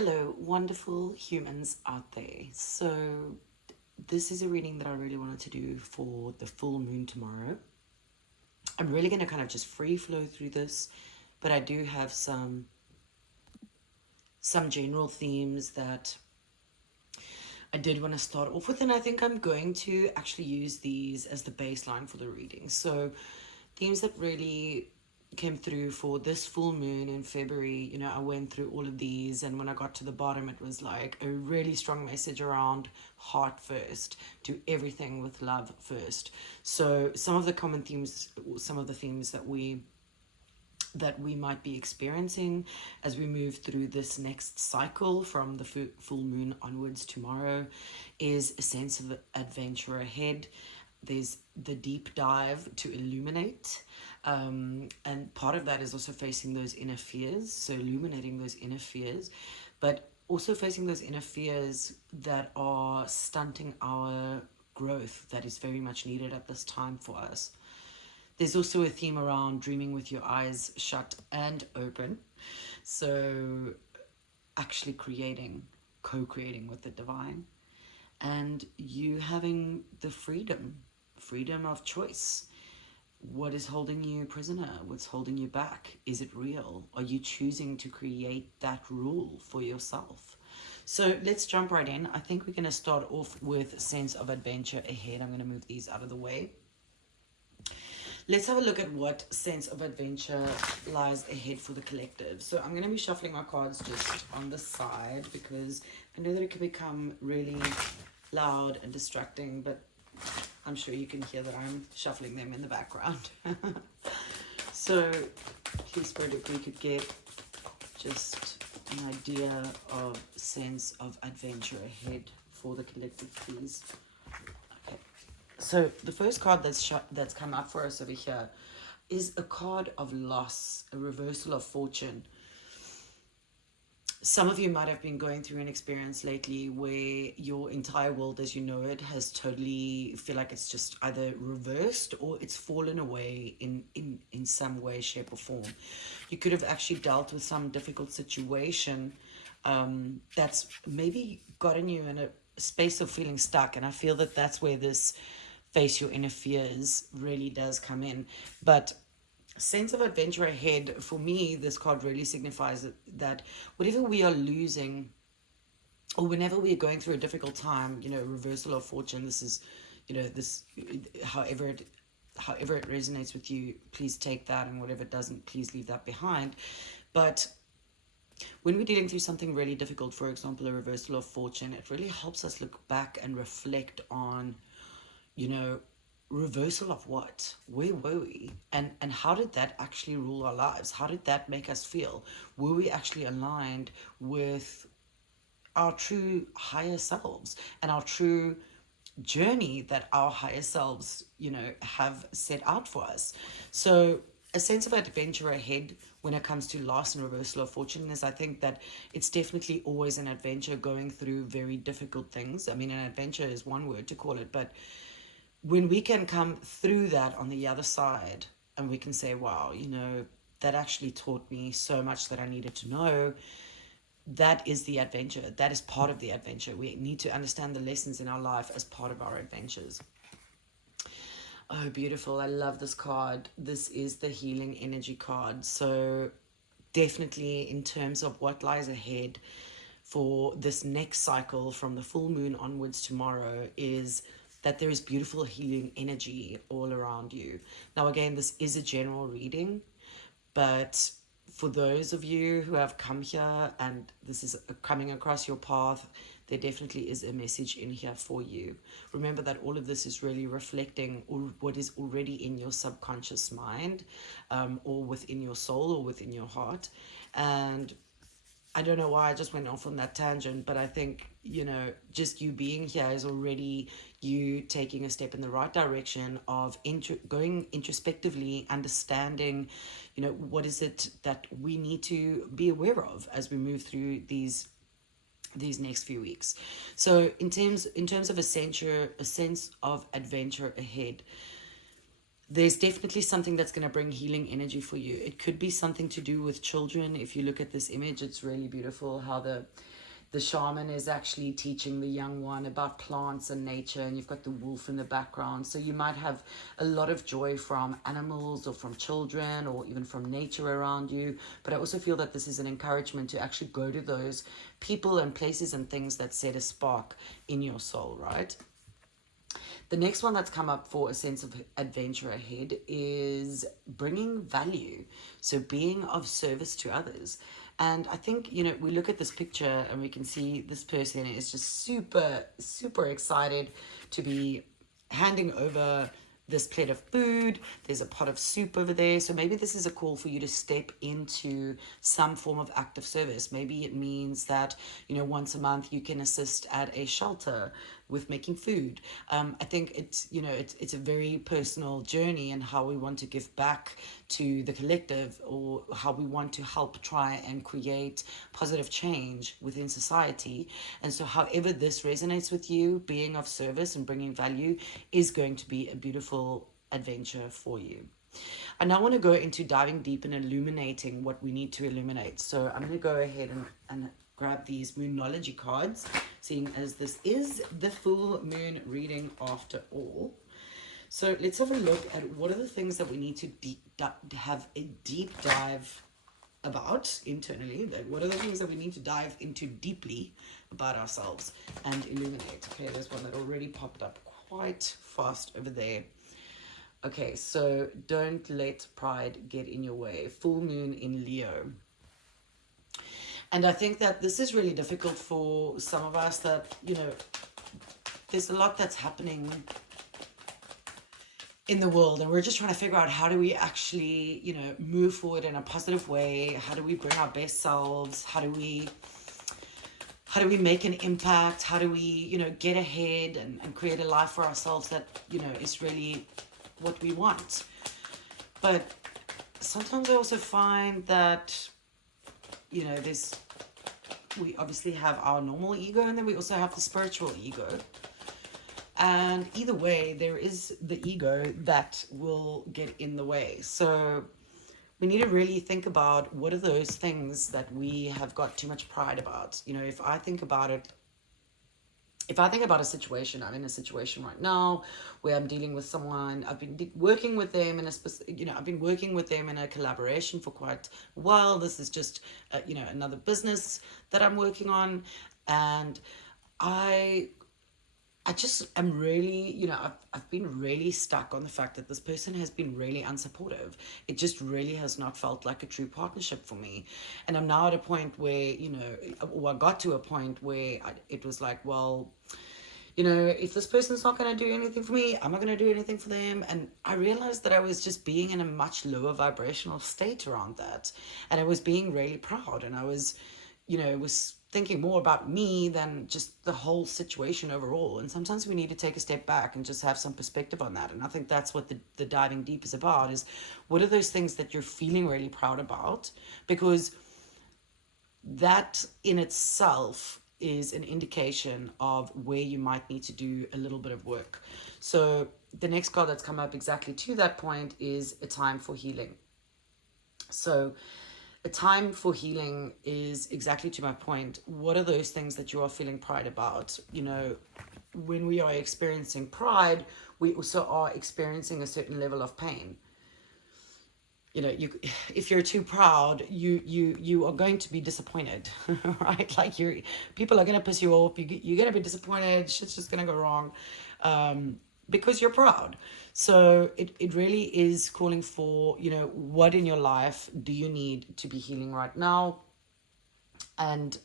Hello, wonderful humans out there. So, this is a reading that I really wanted to do for the full moon tomorrow. I'm really going to kind of just free flow through this, but I do have some general themes that I did want to start off with, and I think I'm going to actually use these as the baseline for the reading. So, themes that really came through for this full moon in February, I went through all of these, and when I got to the bottom, it was like a really strong message around heart first, do everything with love first. So, some of the common themes, some of the themes that we might be experiencing as we move through this next cycle from the full moon onwards tomorrow is a sense of adventure ahead. There's the deep dive to illuminate, and part of that is also facing those inner fears, so illuminating those inner fears, but also facing those inner fears that are stunting our growth that is very much needed at this time for us. There's also a theme around dreaming with your eyes shut and open. So, actually co creating with the divine, and you having the freedom of choice. What is holding you prisoner? What's holding you back? Is it real? Are you choosing to create that rule for yourself? So let's jump right in. I think we're going to start off with a sense of adventure ahead. I'm going to move these out of the way. Let's have a look at what sense of adventure lies ahead for the collective. So I'm going to be shuffling my cards just on the side because I know that it can become really loud and distracting, but I'm sure you can hear that I'm shuffling them in the background. So please, Spirit, if we could get just an idea of sense of adventure ahead for the collective, please. So the first card that's come up for us over here is a card of loss, a reversal of fortune. Some of you might have been going through an experience lately where your entire world as you know it has totally feel like it's just either reversed or it's fallen away in some way, shape or form. You could have actually dealt with some difficult situation that's maybe gotten you in a space of feeling stuck, and I feel that that's where this face your inner fears really does come in. But sense of adventure ahead, for me, this card really signifies that whatever we are losing or whenever we are going through a difficult time, reversal of fortune, this is, this, however it resonates with you, please take that, and whatever it doesn't, please leave that behind. But when we're dealing through something really difficult, for example, a reversal of fortune, it really helps us look back and reflect on, you know, reversal of what? Where were we? And how did that actually rule our lives? How did that make us feel? Were we actually aligned with our true higher selves and our true journey that our higher selves, have set out for us? So a sense of adventure ahead when it comes to loss and reversal of fortune is, I think that it's definitely always an adventure going through very difficult things. I mean, an adventure is one word to call it, but when we can come through that on the other side and we can say, wow, that actually taught me so much that I needed to know, that is the adventure. That is part of the adventure. We need to understand the lessons in our life as part of our adventures. Oh, beautiful. I love this card. This is the healing energy card. So definitely in terms of what lies ahead for this next cycle from the full moon onwards tomorrow is that there is beautiful healing energy all around you. Now, again, this is a general reading, but for those of you who have come here and this is coming across your path, there definitely is a message in here for you. Remember that all of this is really reflecting what is already in your subconscious mind, or within your soul or within your heart. And I don't know why I just went off on that tangent, but I think, just you being here is already you taking a step in the right direction of going introspectively, understanding, what is it that we need to be aware of as we move through these next few weeks. So in terms of a sense of adventure ahead, there's definitely something that's going to bring healing energy for you. It could be something to do with children. If you look at this image, it's really beautiful how the shaman is actually teaching the young one about plants and nature, and you've got the wolf in the background. So you might have a lot of joy from animals or from children or even from nature around you. But I also feel that this is an encouragement to actually go to those people and places and things that set a spark in your soul, right? The next one that's come up for a sense of adventure ahead is bringing value. So being of service to others. And I think, we look at this picture and we can see this person is just super, super excited to be handing over this plate of food. There's a pot of soup over there. So maybe this is a call for you to step into some form of active service. Maybe it means that, once a month you can assist at a shelter with making food. I think it's a very personal journey and how we want to give back to the collective, or how we want to help try and create positive change within society. And so however this resonates with you, being of service and bringing value is going to be a beautiful adventure for you. I now want to go into diving deep and illuminating what we need to illuminate. So I'm going to go ahead and grab these Moonology cards, seeing as this is the full moon reading after all. So let's have a look at what are the things that we need to have a deep dive about internally. What are the things that we need to dive into deeply about ourselves and illuminate? Okay, there's one that already popped up quite fast over there. Okay, so don't let pride get in your way. Full moon in Leo. And I think that this is really difficult for some of us that, there's a lot that's happening in the world, and we're just trying to figure out how do we actually, move forward in a positive way? How do we bring our best selves? How do we make an impact? How do we, get ahead and create a life for ourselves that, is really what we want? But sometimes I also find that, we obviously have our normal ego, and then we also have the spiritual ego. And either way, there is the ego that will get in the way. So we need to really think about what are those things that we have got too much pride about. If I think about a situation, I'm in a situation right now where I'm dealing with someone. I've been working with them I've been working with them in a collaboration for quite a while. This is just, another business that I'm working on. And I just am really, I've been really stuck on the fact that this person has been really unsupportive. It just really has not felt like a true partnership for me. And I'm now at a point where, I got to a point where it was like, well, if this person's not going to do anything for me, I'm not going to do anything for them. And I realized that I was just being in a much lower vibrational state around that. And I was being really proud. And I was, was thinking more about me than just the whole situation overall. And sometimes we need to take a step back and just have some perspective on that. And I think that's what the diving deep is about, is what are those things that you're feeling really proud about? Because that in itself is an indication of where you might need to do a little bit of work. So the next card that's come up exactly to that point is a time for healing. So a time for healing is exactly to my point. What are those things that you are feeling pride about? When we are experiencing pride, we also are experiencing a certain level of pain. If you're too proud, you are going to be disappointed, right? Like people are going to piss you off. You're going to be disappointed. Shit's just going to go wrong. Because you're proud. So it really is calling for, what in your life do you need to be healing right now? And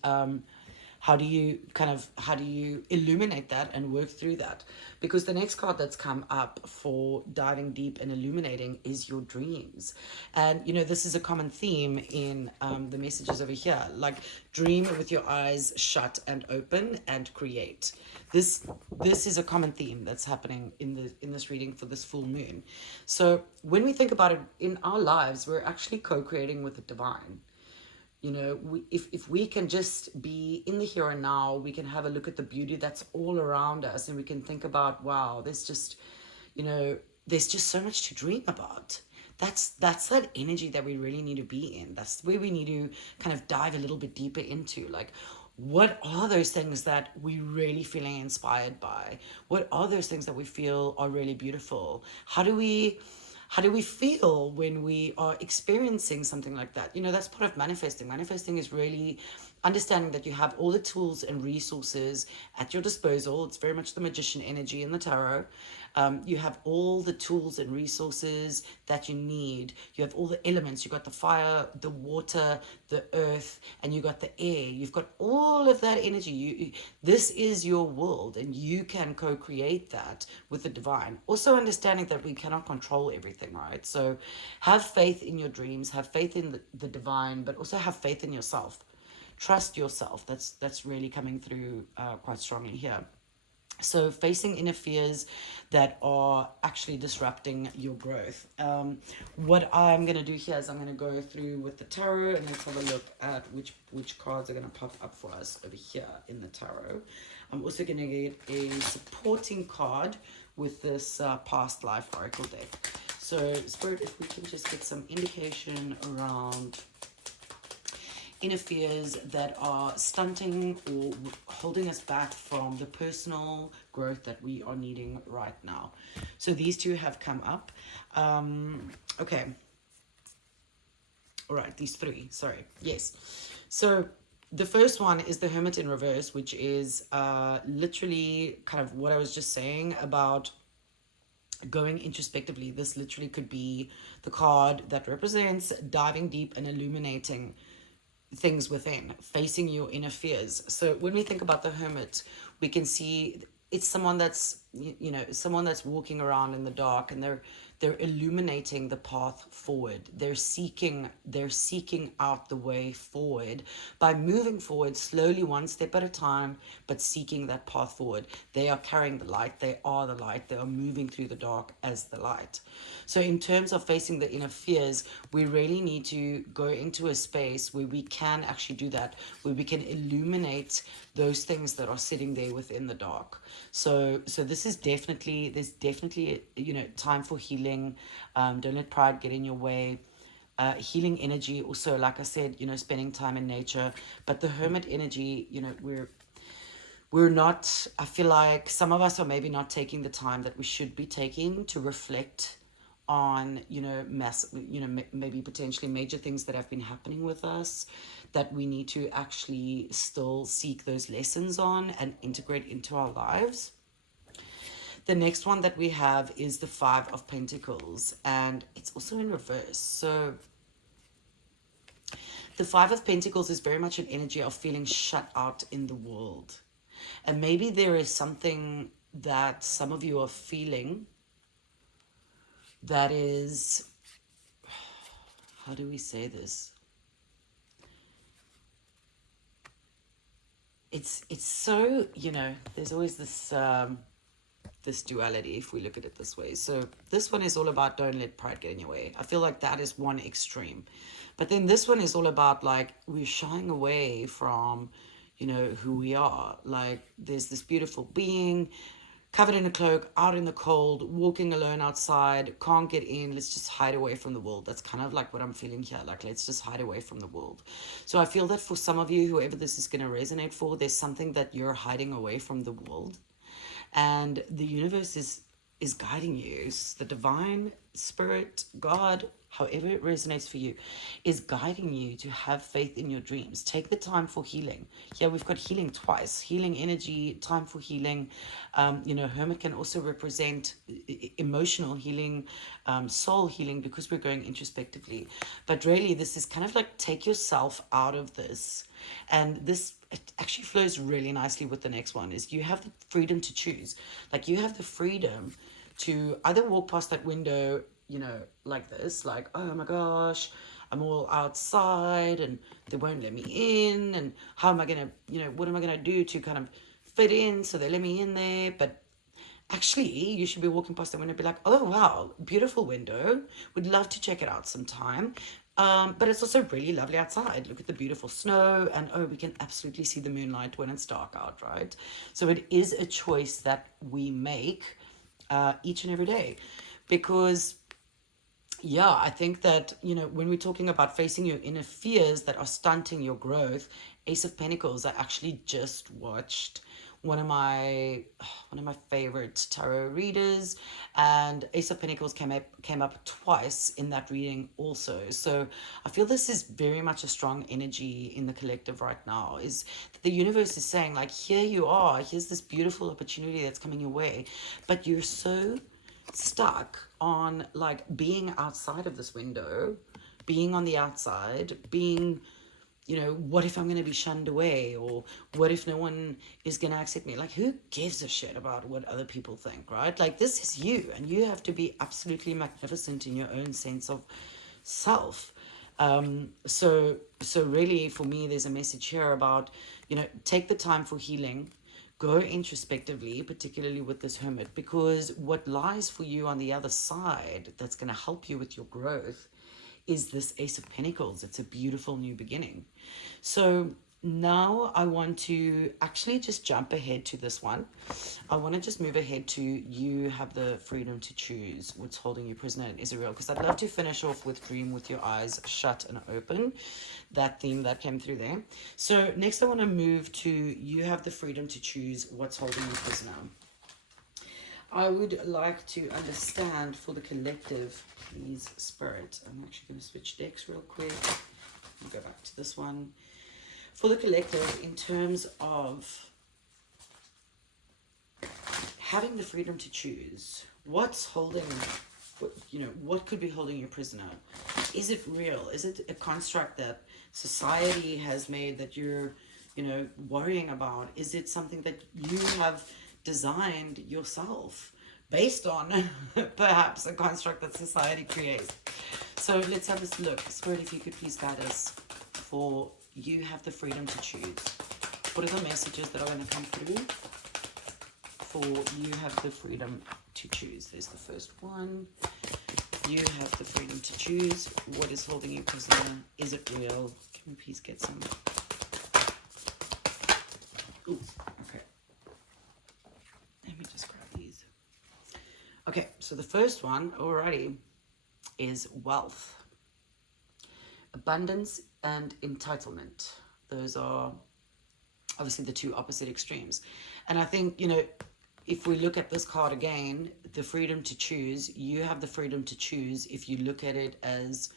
how do you illuminate that and work through that? Because the next card that's come up for diving deep and illuminating is your dreams. And this is a common theme in the messages over here, like dream with your eyes shut and open and create. This is a common theme that's happening in this reading for this full moon. So when we think about it in our lives, we're actually co-creating with the divine. If we can just be in the here and now, we can have a look at the beauty that's all around us, and we can think about, wow, there's just, there's just so much to dream about. That's that energy that we really need to be in. That's where we need to kind of dive a little bit deeper into, like, what are those things that we really feeling inspired by? What are those things that we feel are really beautiful? How do we feel when we are experiencing something like that? That's part of manifesting. Manifesting is really understanding that you have all the tools and resources at your disposal. It's very much the magician energy in the tarot. You have all the tools and resources that you need. You have all the elements. You got the fire, the water, the earth, and you got the air. You've got all of that energy. This is your world, and you can co-create that with the divine. Also understanding that we cannot control everything, right? So have faith in your dreams, have faith in the divine, but also have faith in yourself. Trust yourself. That's really coming through quite strongly here. So facing inner fears that are actually disrupting your growth. What I'm going to do here is I'm going to go through with the tarot, and let's have a look at which cards are going to pop up for us over here in the tarot. I'm also going to get a supporting card with this past life oracle deck. So Spirit, if we can just get some indication around inner fears that are stunting or holding us back from the personal growth that we are needing right now. So these two have come up. Okay. All right, these three, sorry. Yes. So the first one is the Hermit in reverse, which is literally kind of what I was just saying about going introspectively. This literally could be the card that represents diving deep and illuminating things within, facing your inner fears. So when we think about the Hermit, we can see it's someone that's someone that's walking around in the dark, and they're illuminating the path forward. They're seeking out the way forward by moving forward slowly, one step at a time, but seeking that path forward. They are carrying the light. They are the light. They are moving through the dark as the light. So in terms of facing the inner fears, we really need to go into a space where we can actually do that, where we can illuminate those things that are sitting there within the dark. So this is there's definitely time for healing. Don't let pride get in your way. Healing energy also, like I said, spending time in nature. But the Hermit energy, we're not, I feel like some of us are maybe not taking the time that we should be taking to reflect on maybe potentially major things that have been happening with us, that we need to actually still seek those lessons on and integrate into our lives. The next one that we have is the Five of Pentacles, and it's also in reverse. So the Five of Pentacles is very much an energy of feeling shut out in the world. And maybe there is something that some of you are feeling that is, how do we say this? It's so, there's always this duality if we look at it this way. So this one is all about don't let pride get in your way. I feel like that is one extreme. But then this one is all about, like, we're shying away from, who we are. Like, there's this beautiful being covered in a cloak, out in the cold, walking alone outside, can't get in, let's just hide away from the world. That's kind of like what I'm feeling here, like, let's just hide away from the world. So I feel that for some of you, whoever this is going to resonate for, there's something that you're hiding away from the world, and the universe is guiding you. The divine spirit, God, however it resonates for you, is guiding you to have faith in your dreams. Take the time for healing. Yeah, we've got healing twice. Healing energy, time for healing. Hermit can also represent emotional healing, soul healing, because we're going introspectively. But really, this is kind of like, take yourself out of this. And this, it actually flows really nicely with the next one, is you have the freedom to choose. Like, you have the freedom to either walk past that window, like this, like, oh my gosh, I'm all outside and they won't let me in, and how am I gonna, what am I gonna do to kind of fit in so they let me in there? But actually, you should be walking past the window and be like, oh wow, beautiful window, would love to check it out sometime. But it's also really lovely outside. Look at the beautiful snow, and oh, we can absolutely see the moonlight when it's dark out, right? So it is a choice that we make each and every day. because yeah, I think that, when we're talking about facing your inner fears that are stunting your growth, Ace of Pentacles, I actually just watched one of my favorite tarot readers, and Ace of Pentacles came up twice in that reading also. So I feel this is very much a strong energy in the collective right now, is that the universe is saying, like, here you are, here's this beautiful opportunity that's coming your way, but you're so stuck on like being outside of this window, being on the outside, being, what if I'm going to be shunned away, or what if no one is going to accept me? Like, who gives a shit about what other people think, right? Like, this is you, and you have to be absolutely magnificent in your own sense of self. So really, for me, there's a message here about, take the time for healing. Go introspectively, particularly with this Hermit, because what lies for you on the other side that's going to help you with your growth is this Ace of Pentacles. It's a beautiful new beginning. So now I want to actually just jump ahead to this one. I want to just move ahead to you have the freedom to choose what's holding you prisoner in Israel, because I'd love to finish off with dream with your eyes shut and open, that theme that came through there. So next I want to move to you have the freedom to choose what's holding you prisoner. I would like to understand for the collective, please, Spirit. I'm actually going to switch decks real quick. I'll go back to this one. For the collective, in terms of having the freedom to choose, what's holding, what could be holding you prisoner? Is it real? Is it a construct that society has made that you're, worrying about? Is it something that you have designed yourself based on perhaps a construct that society creates? So let's have this look. Spirit, if you could please guide us for you have the freedom to choose. What are the messages that are going to come through for you have the freedom to choose? There's the first one. You have the freedom to choose. What is holding you prisoner? Is it real? Can we please get some? Ooh, okay. Let me just grab these. Okay, so the first one, alrighty, is wealth. Abundance and entitlement. Those are obviously the two opposite extremes. And I think, if we look at this card again, the freedom to choose, you have the freedom to choose. If you look at it as,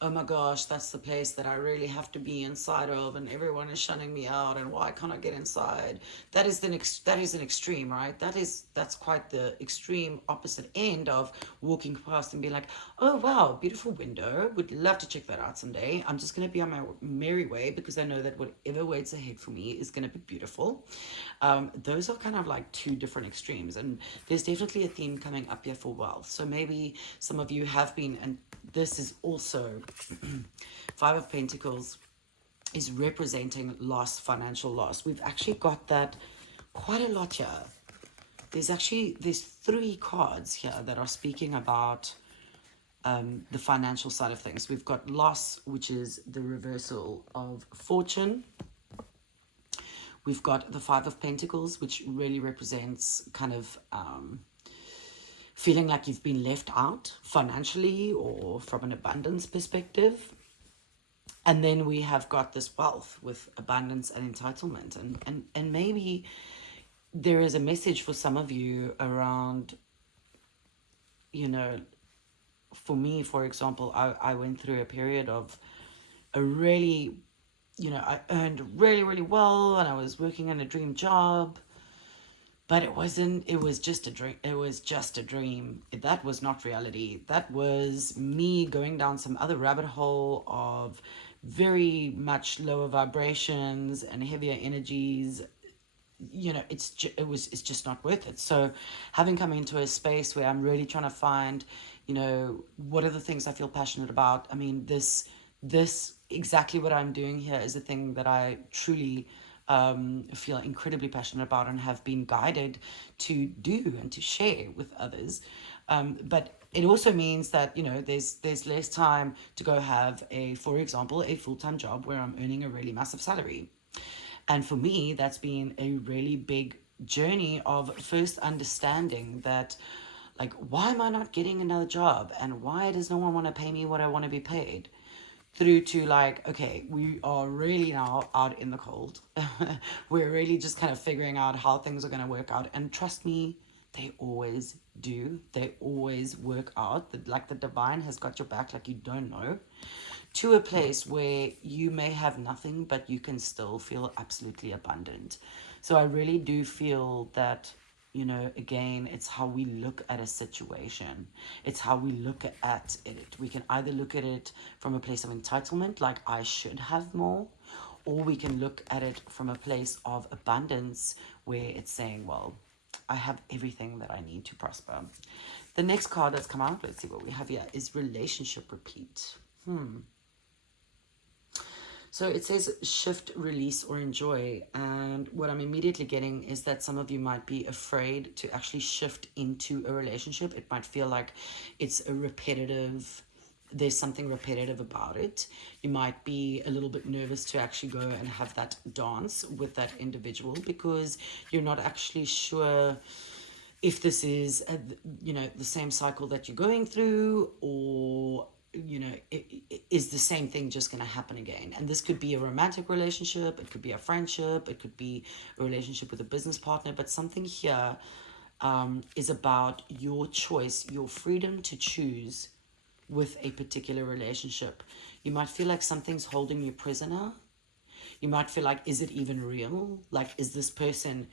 oh my gosh, that's the place that I really have to be inside of, and everyone is shunning me out, and why can't I get inside? That is an extreme, right? That's quite the extreme opposite end of walking past and being like, oh wow, beautiful window, would love to check that out someday. I'm just going to be on my merry way because I know that whatever waits ahead for me is going to be beautiful. Those are kind of like two different extremes, and there's definitely a theme coming up here for wealth. So maybe some of you have been, and this is also Five of Pentacles is representing loss, financial loss. We've actually got that quite a lot here. There's three cards here that are speaking about the financial side of things. We've got loss, which is the reversal of fortune. We've got the Five of Pentacles, which really represents kind of feeling like you've been left out financially or from an abundance perspective. And then we have got this wealth with abundance and entitlement. And maybe there is a message for some of you around, for me, for example, I went through a period of a really, I earned really, really well, and I was working in a dream job. But it was just a dream. It was just a dream. That was not reality. That was me going down some other rabbit hole of very much lower vibrations and heavier energies. It's just not worth it. So having come into a space where I'm really trying to find, what are the things I feel passionate about? I mean, this exactly what I'm doing here is a thing that I truly feel incredibly passionate about and have been guided to do and to share with others. But it also means that, there's less time to go have for example, a full-time job where I'm earning a really massive salary. And for me, that's been a really big journey of first understanding that like, why am I not getting another job? And why does no one want to pay me what I want to be paid? Through to like, okay, we are really now out in the cold. We're really just kind of figuring out how things are going to work out. And trust me, they always do. They always work out. Like the divine has got your back like you don't know. To a place where you may have nothing, but you can still feel absolutely abundant. So I really do feel that, again, it's how we look at a situation. It's how we look at it. We can either look at it from a place of entitlement, like I should have more, or we can look at it from a place of abundance where it's saying, well, I have everything that I need to prosper. The next card that's come out, let's see what we have here, is relationship repeat. So it says shift, release, or enjoy. And what I'm immediately getting is that some of you might be afraid to actually shift into a relationship. It might feel like it's a repetitive, there's something repetitive about it. You might be a little bit nervous to actually go and have that dance with that individual because you're not actually sure if this is, the same cycle that you're going through, or is the same thing just going to happen again? And this could be a romantic relationship, it could be a friendship, it could be a relationship with a business partner, but something here is about your choice, your freedom to choose with a particular relationship. You might feel like something's holding you prisoner. You might feel like, is it even real? Like, is this person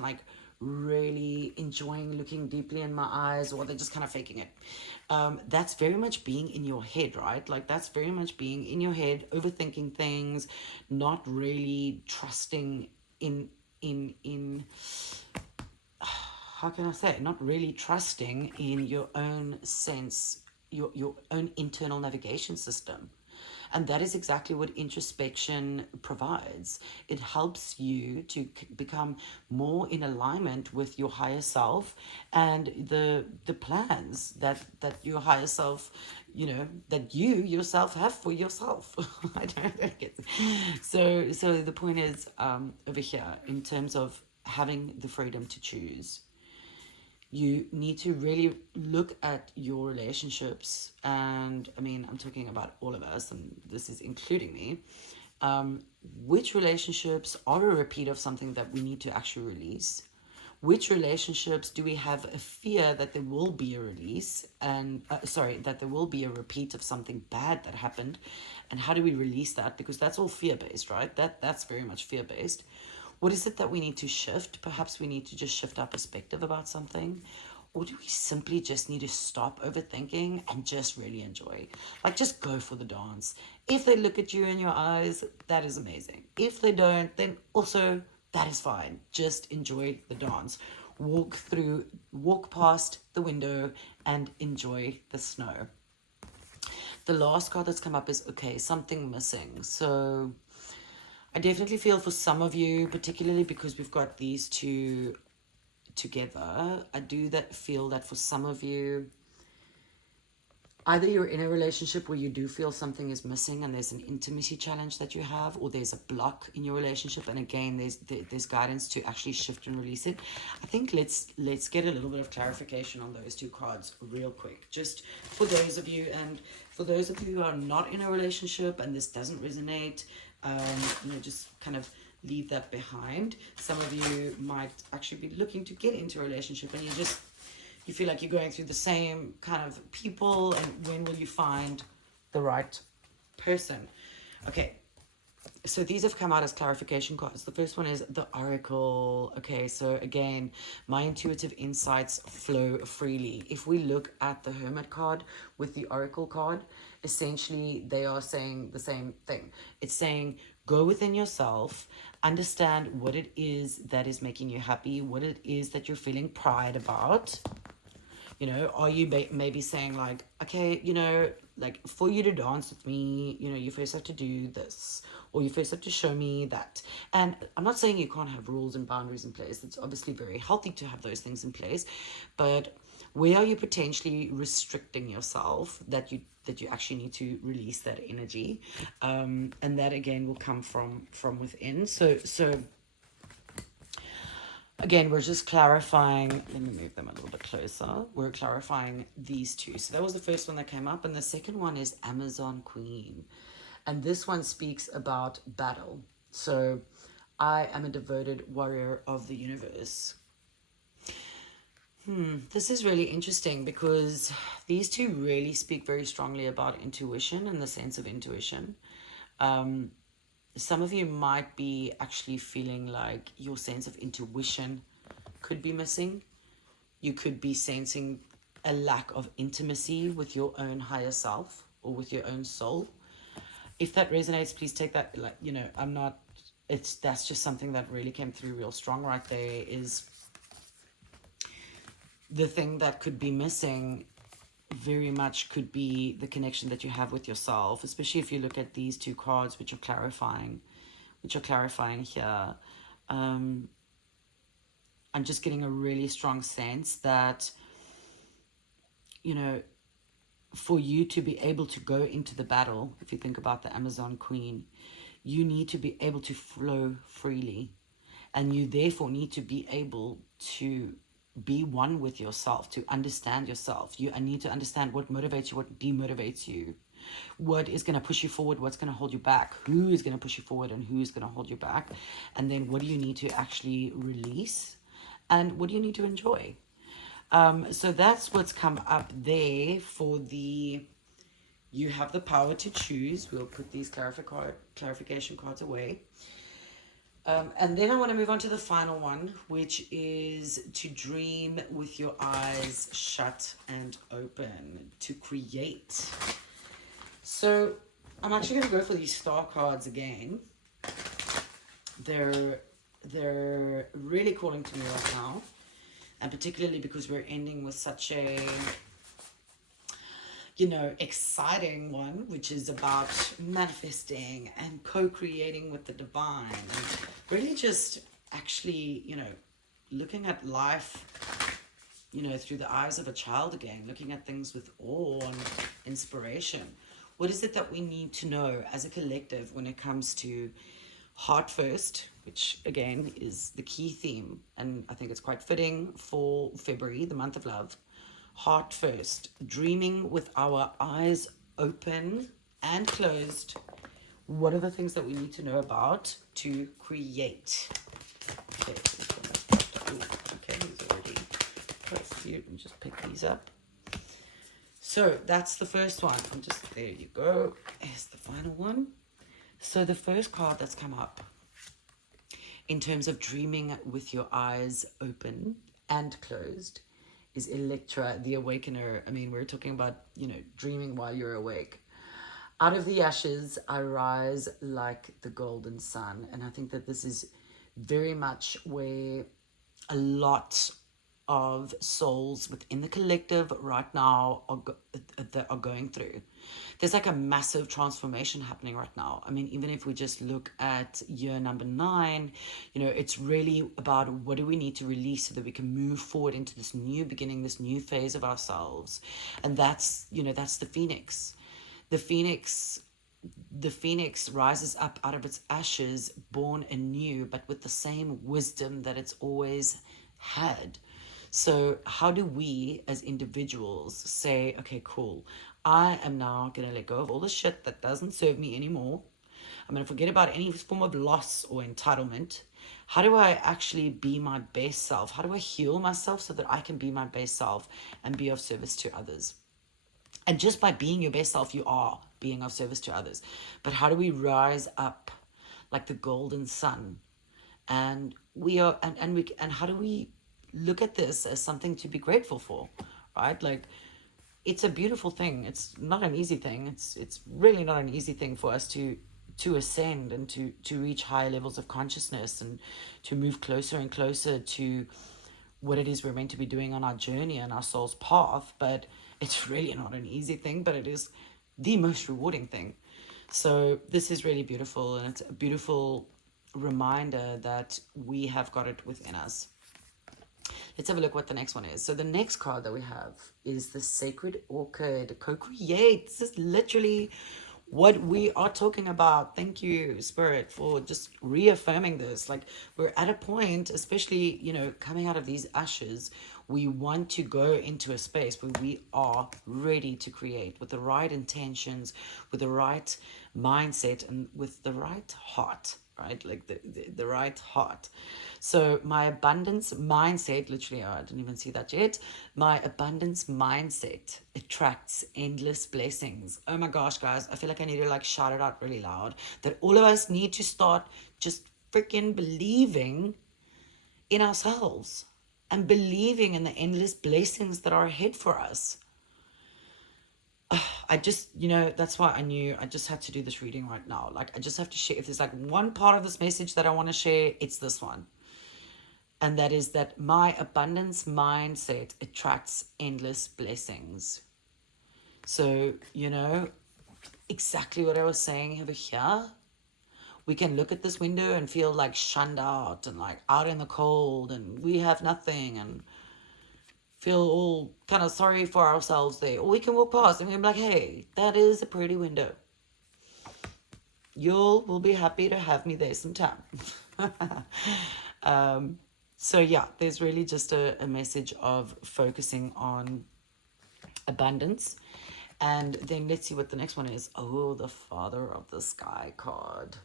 like really enjoying looking deeply in my eyes, or they're just kind of faking it? That's very much being in your head, right? Like, that's very much being in your head, overthinking things, not really trusting in how can I say it? Not really trusting in your own sense, your own internal navigation system. And that is exactly what introspection provides. It helps you to become more in alignment with your higher self and the plans that your higher self, that you yourself have for yourself. I don't get it. So the point is, over here, in terms of having the freedom to choose, you need to really look at your relationships. And I mean, I'm talking about all of us, and this is including me. Which relationships are a repeat of something that we need to actually release? Which relationships do we have a fear that there will be a release, and that there will be a repeat of something bad that happened? And how do we release that? Because that's all fear based, right? That's very much fear based. What is it that we need to shift? Perhaps we need to just shift our perspective about something. Or do we simply just need to stop overthinking and just really enjoy? Like, just go for the dance. If they look at you in your eyes, that is amazing. If they don't, then also that is fine. Just enjoy the dance. Walk past the window and enjoy the snow. The last card that's come up is, okay, something missing. So I definitely feel for some of you, particularly because we've got these two together, I do feel that for some of you, either you're in a relationship where you do feel something is missing and there's an intimacy challenge that you have, or there's a block in your relationship, and again, there's guidance to actually shift and release it. I think let's get a little bit of clarification on those two cards real quick, just for those of you, and for those of you who are not in a relationship and this doesn't resonate, just kind of leave that behind. Some of you might actually be looking to get into a relationship, and you feel like you're going through the same kind of people, and when will you find the right person? Okay, so these have come out as clarification cards. The first one is the Oracle. Okay, so again, my intuitive insights flow freely. If we look at the Hermit card with the Oracle card, essentially they are saying the same thing. It's saying, go within yourself, understand what it is that is making you happy, what it is that you're feeling pride about. Are you maybe saying like, okay, like, for you to dance with me, you first have to do this, or you first have to show me that. And I'm not saying you can't have rules and boundaries in place. It's obviously very healthy to have those things in place. But where are you potentially restricting yourself that you actually need to release that energy? And that again will come from within. So Again, we're just clarifying. Let me move them a little bit closer. We're clarifying these two. So that was the first one that came up. And the second one is Amazon Queen. And this one speaks about battle. So I am a devoted warrior of the universe. This is really interesting because these two really speak very strongly about intuition and the sense of intuition. Some of you might be actually feeling like your sense of intuition could be missing. You could be sensing a lack of intimacy with your own higher self or with your own soul. If that resonates, please take that, like, I'm not, that's just something that really came through real strong right there. Is the thing that could be missing very much could be the connection that you have with yourself, especially if you look at these two cards, which are clarifying here. I'm just getting a really strong sense that, for you to be able to go into the battle, if you think about the Amazon Queen, you need to be able to flow freely. And you therefore need to be able to be one with yourself, to understand yourself. You need to understand what motivates you, what demotivates you, what is going to push you forward, what's going to hold you back, who is going to push you forward and who is going to hold you back. And then what do you need to actually release and what do you need to enjoy? So that's what's come up there for the, you have the power to choose. We'll put these clarification cards away. And then I want to move on to the final one, which is to dream with your eyes shut and open, to create. So I'm actually going to go for these star cards again. They're really calling to me right now. And particularly because we're ending with such a, exciting one, which is about manifesting and co-creating with the divine. And really just actually, looking at life, through the eyes of a child again, looking at things with awe and inspiration. What is it that we need to know as a collective when it comes to heart first, which again is the key theme, and I think it's quite fitting for February, the month of love. Heart first, dreaming with our eyes open and closed. What are the things that we need to know about to create? Okay, these already got a few. Let me just pick these up. So that's the first one. There you go. Here's the final one. So the first card that's come up in terms of dreaming with your eyes open and closed is Electra, the Awakener. I mean, we're talking about, dreaming while you're awake. Out of the ashes, I rise like the golden sun. And I think that this is very much where a lot of souls within the collective right now that are going through. There's like a massive transformation happening right now. I mean, even if we just look at year number 9, it's really about what do we need to release so that we can move forward into this new beginning, this new phase of ourselves. And that's, that's the phoenix. The phoenix rises up out of its ashes, born anew, but with the same wisdom that it's always had. So how do we as individuals say, okay, cool, I am now going to let go of all the shit that doesn't serve me anymore. I'm going to forget about any form of loss or entitlement. How do I actually be my best self? How do I heal myself so that I can be my best self and be of service to others? And just by being your best self, you are being of service to others. But how do we rise up like the golden sun? And how do we look at this as something to be grateful for, right? Like, it's a beautiful thing. It's not an easy thing. It's really not an easy thing for us to ascend and to reach higher levels of consciousness and to move closer and closer to what it is we're meant to be doing on our journey and our soul's path. But it's really not an easy thing, but it is the most rewarding thing. So this is really beautiful, and it's a beautiful reminder that we have got it within us. Let's have a look what the next one is. So the next card that we have is the Sacred Orchid, co-create. This is literally what we are talking about. Thank you, Spirit, for just reaffirming this. Like, we're at a point, especially, coming out of these ashes, we want to go into a space where we are ready to create with the right intentions, with the right mindset, and with the right heart, right? Like the right heart. So my abundance mindset, literally, oh, I didn't even see that yet. My abundance mindset attracts endless blessings. Oh my gosh, guys, I feel like I need to like shout it out really loud that all of us need to start just freaking believing in ourselves and believing in the endless blessings that are ahead for us. I just, that's why I knew I just had to do this reading right now. Like, I just have to share. If there's like one part of this message that I want to share, it's this one. And that is that my abundance mindset attracts endless blessings. So, exactly what I was saying over here. We can look at this window and feel like shunned out and like out in the cold and we have nothing and feel all kind of sorry for ourselves there. Or we can walk past and be like, hey, that is a pretty window. You will be happy to have me there sometime. So yeah, there's really just a message of focusing on abundance. And then let's see what the next one is. Oh, the Father of the Sky card.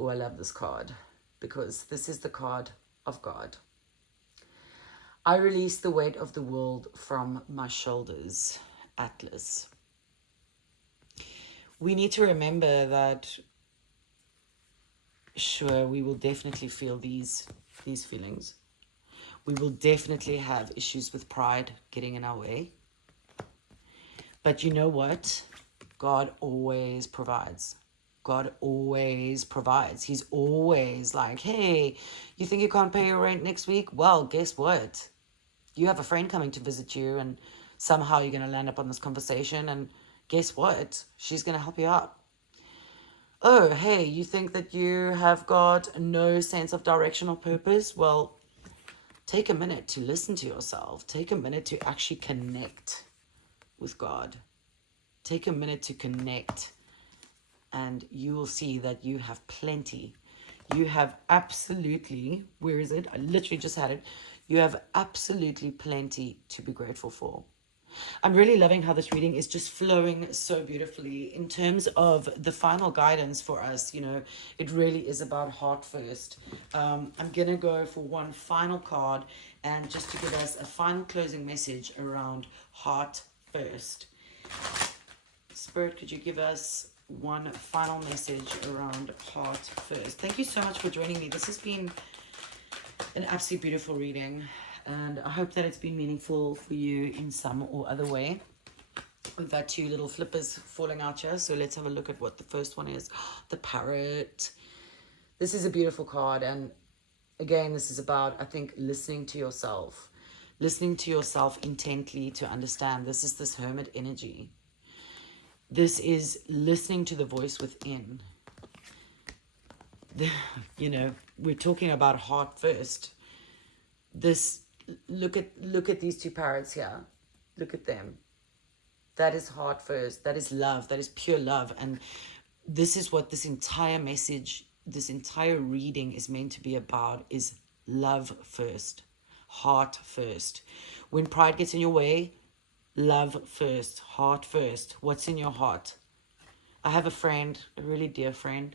Oh, I love this card because this is the card of God. I release the weight of the world from my shoulders, Atlas. We need to remember that, sure, we will definitely feel these feelings. We will definitely have issues with pride getting in our way. But you know what? God always provides. God always provides. He's always like, hey, you think you can't pay your rent next week? Well, guess what? You have a friend coming to visit you and somehow you're going to land up on this conversation and guess what? She's going to help you out. Oh, hey, you think that you have got no sense of direction or purpose? Well, take a minute to listen to yourself. Take a minute to actually connect with God. Take a minute to connect and you will see that you have plenty. You have absolutely, where is it? I literally just had it. You have absolutely plenty to be grateful for. I'm really loving how this reading is just flowing so beautifully. In terms of the final guidance for us, it really is about heart first. I'm going to go for one final card and just to give us a final closing message around heart first. Spirit, could you give us one final message around heart first? Thank you so much for joining me. This has been an absolutely beautiful reading, and I hope that it's been meaningful for you in some or other way. We've got two little flippers falling out here, so let's have a look at what the first one is. The Parrot. This is a beautiful card, and again, this is about, I think, listening to yourself intently to understand. This is this hermit energy. This is listening to the voice within. We're talking about heart first. Look at these two parrots here. Look at them. That is heart first. That is love. That is pure love. And this is what this entire message, this entire reading is meant to be about, is love first, heart first. When pride gets in your way, love first, heart first. What's in your heart? I have a friend, a really dear friend,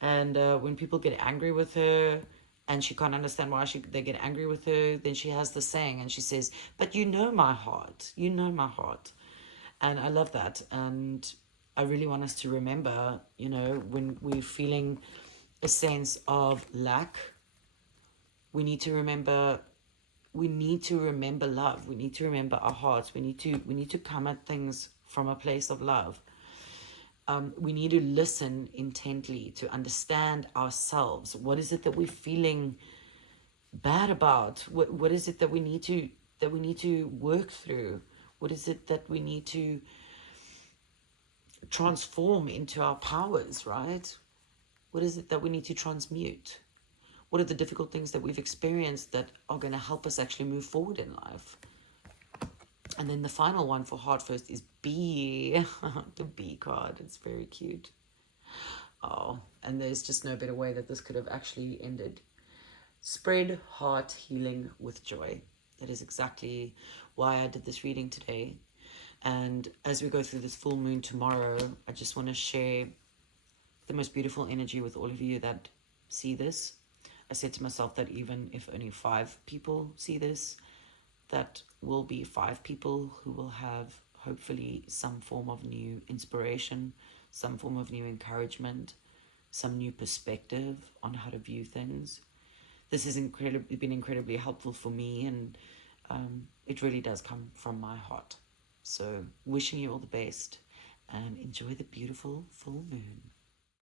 and when people get angry with her and she can't understand why they get angry with her, then she has this saying and she says, but you know my heart, you know my heart. And I love that. And I really want us to remember, when we're feeling a sense of lack, we need to remember love. We need to remember our hearts. We need to come at things from a place of love. We need to listen intently to understand ourselves. What is it that we're feeling bad about? What is it that we need to work through? What is it that we need to transform into our powers, right? What is it that we need to transmute? What are the difficult things that we've experienced that are going to help us actually move forward in life? And then the final one for Heart First is B. The B card. It's very cute. Oh, and there's just no better way that this could have actually ended. Spread heart healing with joy. That is exactly why I did this reading today. And as we go through this full moon tomorrow, I just want to share the most beautiful energy with all of you that see this. I said to myself that even if only 5 people see this, that will be 5 people who will have hopefully some form of new inspiration, some form of new encouragement, some new perspective on how to view things. This has been incredibly helpful for me, and it really does come from my heart. So wishing you all the best and enjoy the beautiful full moon.